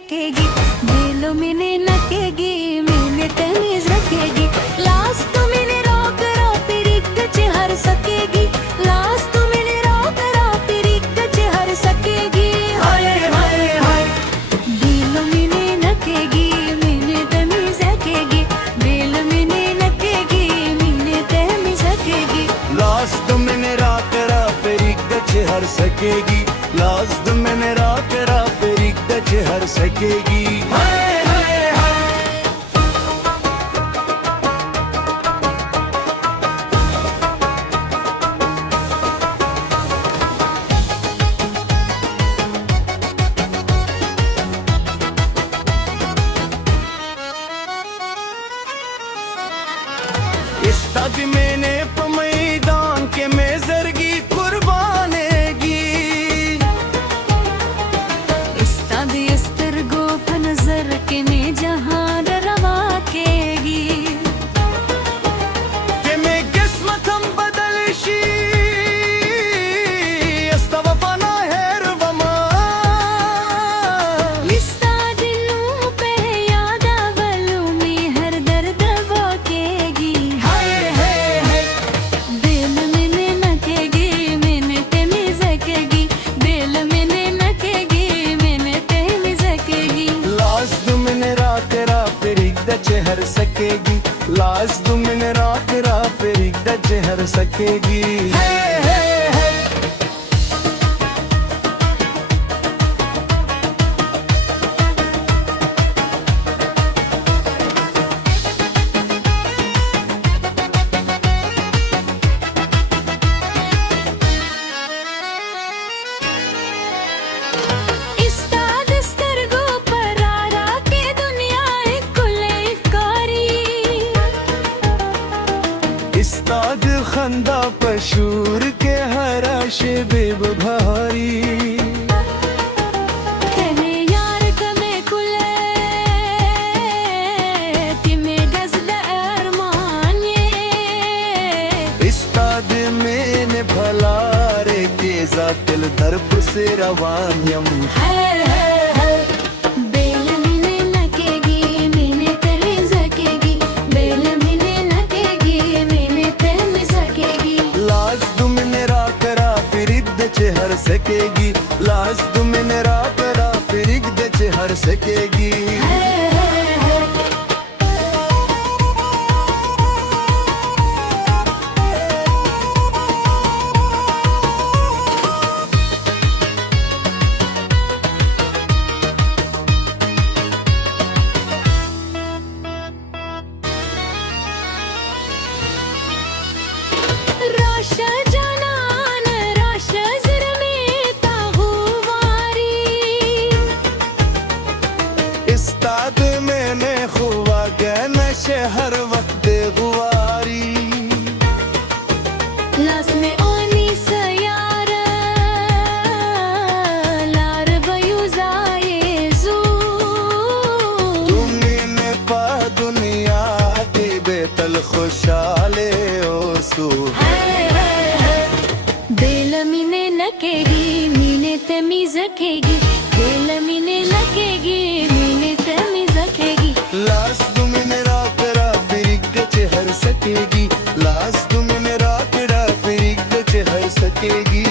सकेगी दिल मिने नकेगी मिने तमीज रखेगी लास्ट तो मिने रोक रो पिरिक चे हर सकेगी लास्ट तो मिने रोक रो पिरिक चे हर सकेगी हाय हाय हाय दिल मिने नकेगी मिने तमीज रखेगी दिल मिने नकेगी मिने तमीज रखेगी लास्ट मैंने रात रा पेरिक चे हर सकेगी लास्ट मैंने रात रा पेरिक चे हर सकेगी हाय हाय हाय इस तद मैंने मैदान के में जरगी कुर्बानेगी इस्ताद इस्तरगो नजर के ने जहां रवा केगी के मैं किस्मत हम बदलशी अस्तवफना हैर वमा इस्ताद नु पे याद आवलू में हर दर्द वो केगी हाय हाय हाय दिल मिने नकेगी मिने तेमी सकेगी दिल मिने नकेगी मिने तेमी सकेगी लास्ट मैंने रात रा पेरिक चे हर सकेगी लास्ट मैंने रात रा पेरिक चे हर सकेगी हाय हाय हाय इस्ताद इस्तरगो परारा के दुनिया कुले इफ्कारी इस्ताद खंदा पशूर के हराश बेब भारी तेने यार कमे कुले तिमे गजल अरमान्ये इस्ताद मैंने भला रे के जातिल दर्प से रवान्यम बेल मिने नकेगी मिने तेरी सकेगी बेल मिने नकेगी मिने तेरी सकेगी लास्ट मैंने रात रा फिरिद चे हर सकेगी लास्ट मैंने रात रा फिरिद चे हर सकेगी राशा जनान राशा ज़रमे ताहुवारी इस्ताद मैंने खुआ गया नशे हर वक्त गुवारी लास में ओनी सयार लार बयुजाए जू तुमने पा दुनिया के बेतल खुशाले ओसू दिल मिने नकेगी मिने तमीज रखेगी दिल मिने नकेगी मिने तमीज रखेगी लास्ट मैंने रात रा फिरिक चे हर सकेगी लास्ट मैंने रात रा फिरिक चे हर सकेगी